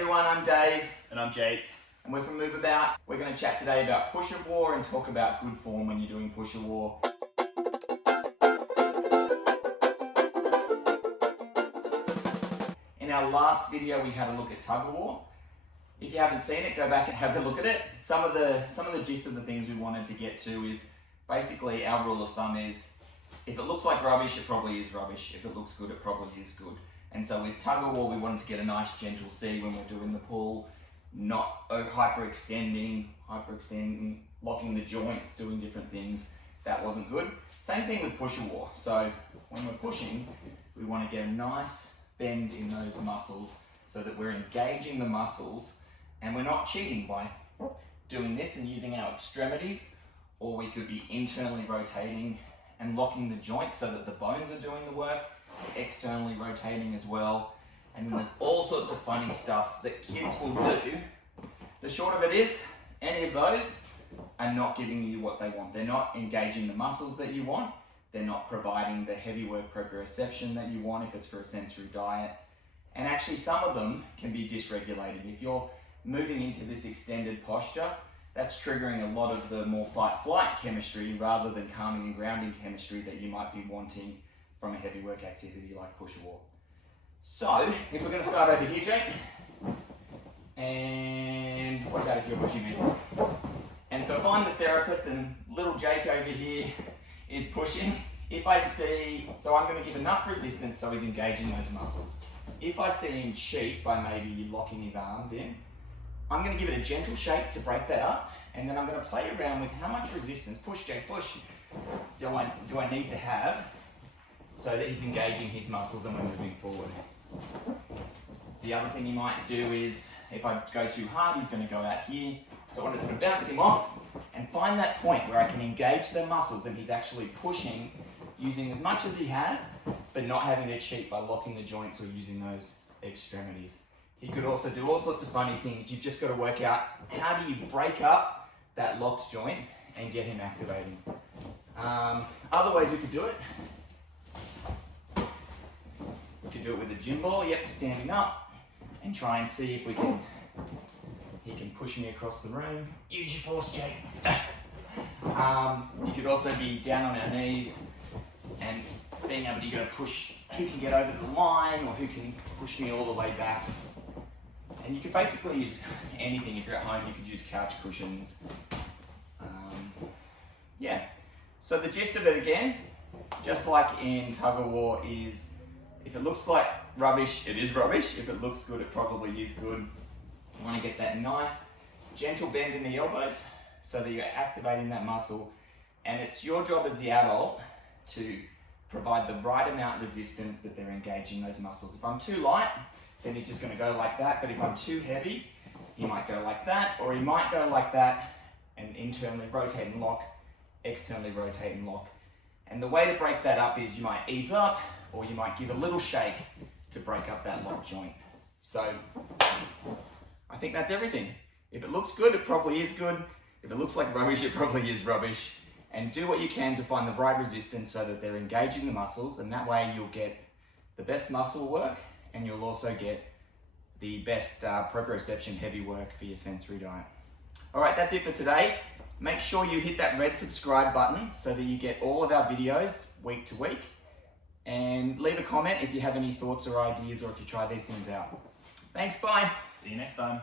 everyone, I'm Dave. And I'm Jake. And we're from Move About. We're going to chat today about push and war and talk about good form when you're doing push or war. In our last video, we had a look at tug of war. If you haven't seen it, go back and have a look at it. Some of the gist of the things we wanted to get to is basically our rule of thumb is if it looks like rubbish, it probably is rubbish. If it looks good, it probably is good. And so with tug of war, we wanted to get a nice gentle C when we're doing the pull, not hyperextending, locking the joints, doing different things. That wasn't good. Same thing with push or war. So when we're pushing, we want to get a nice bend in those muscles so that we're engaging the muscles and we're not cheating by doing this and using our extremities, or we could be internally rotating and locking the joints so that the bones are doing the work, externally rotating as well. And then there's all sorts of funny stuff that kids will do. The short of it is, any of those are not giving you what they want. They're not engaging the muscles that you want. They're not providing the heavy work proprioception that you want if it's for a sensory diet. And actually some of them can be dysregulated. If you're moving into this extended posture, that's triggering a lot of the more fight-flight chemistry rather than calming and grounding chemistry that you might be wanting from a heavy work activity like push or war. So, if we're going to start over here, Jake, and what about if you're pushing me? And so if I'm the therapist and little Jake over here is pushing, if I see, so I'm going to give enough resistance so he's engaging those muscles. If I see him cheat by maybe locking his arms in, I'm going to give it a gentle shake to break that up, and then I'm going to play around with how much resistance, push Jake, push, do I need to have so that he's engaging his muscles and we're moving forward. The other thing you might do is, if I go too hard, he's going to go out here, so I'm just going to bounce him off and find that point where I can engage the muscles and he's actually pushing, using as much as he has, but not having to cheat by locking the joints or using those extremities. He could also do all sorts of funny things. You've just got to work out how do you break up that locked joint and get him activating. Other ways we could do it. We could do it with a gym ball, standing up, and try and see if he can push me across the room. Use your force, Jake. You could also be down on our knees and being able to go push who can get over the line or who can push me all the way back. And you could basically use anything. If you're at home, you could use couch cushions. So the gist of it again, just like in tug of war, is if it looks like rubbish, it is rubbish. If it looks good, it probably is good. You want to get that nice, gentle bend in the elbows so that you're activating that muscle. And it's your job as the adult to provide the right amount of resistance that they're engaging those muscles. If I'm too light, then he's just going to go like that. But if I'm too heavy, he might go like that, or he might go like that and internally rotate and lock, externally rotate and lock. And the way to break that up is you might ease up, or you might give a little shake to break up that locked joint. So I think that's everything. If it looks good, it probably is good. If it looks like rubbish, it probably is rubbish. And do what you can to find the right resistance so that they're engaging the muscles, and that way you'll get the best muscle work and you'll also get the best proprioception heavy work for your sensory diet. All right, that's it for today. Make sure you hit that red subscribe button so that you get all of our videos week to week. And leave a comment if you have any thoughts or ideas or if you try these things out. Thanks, bye. See you next time.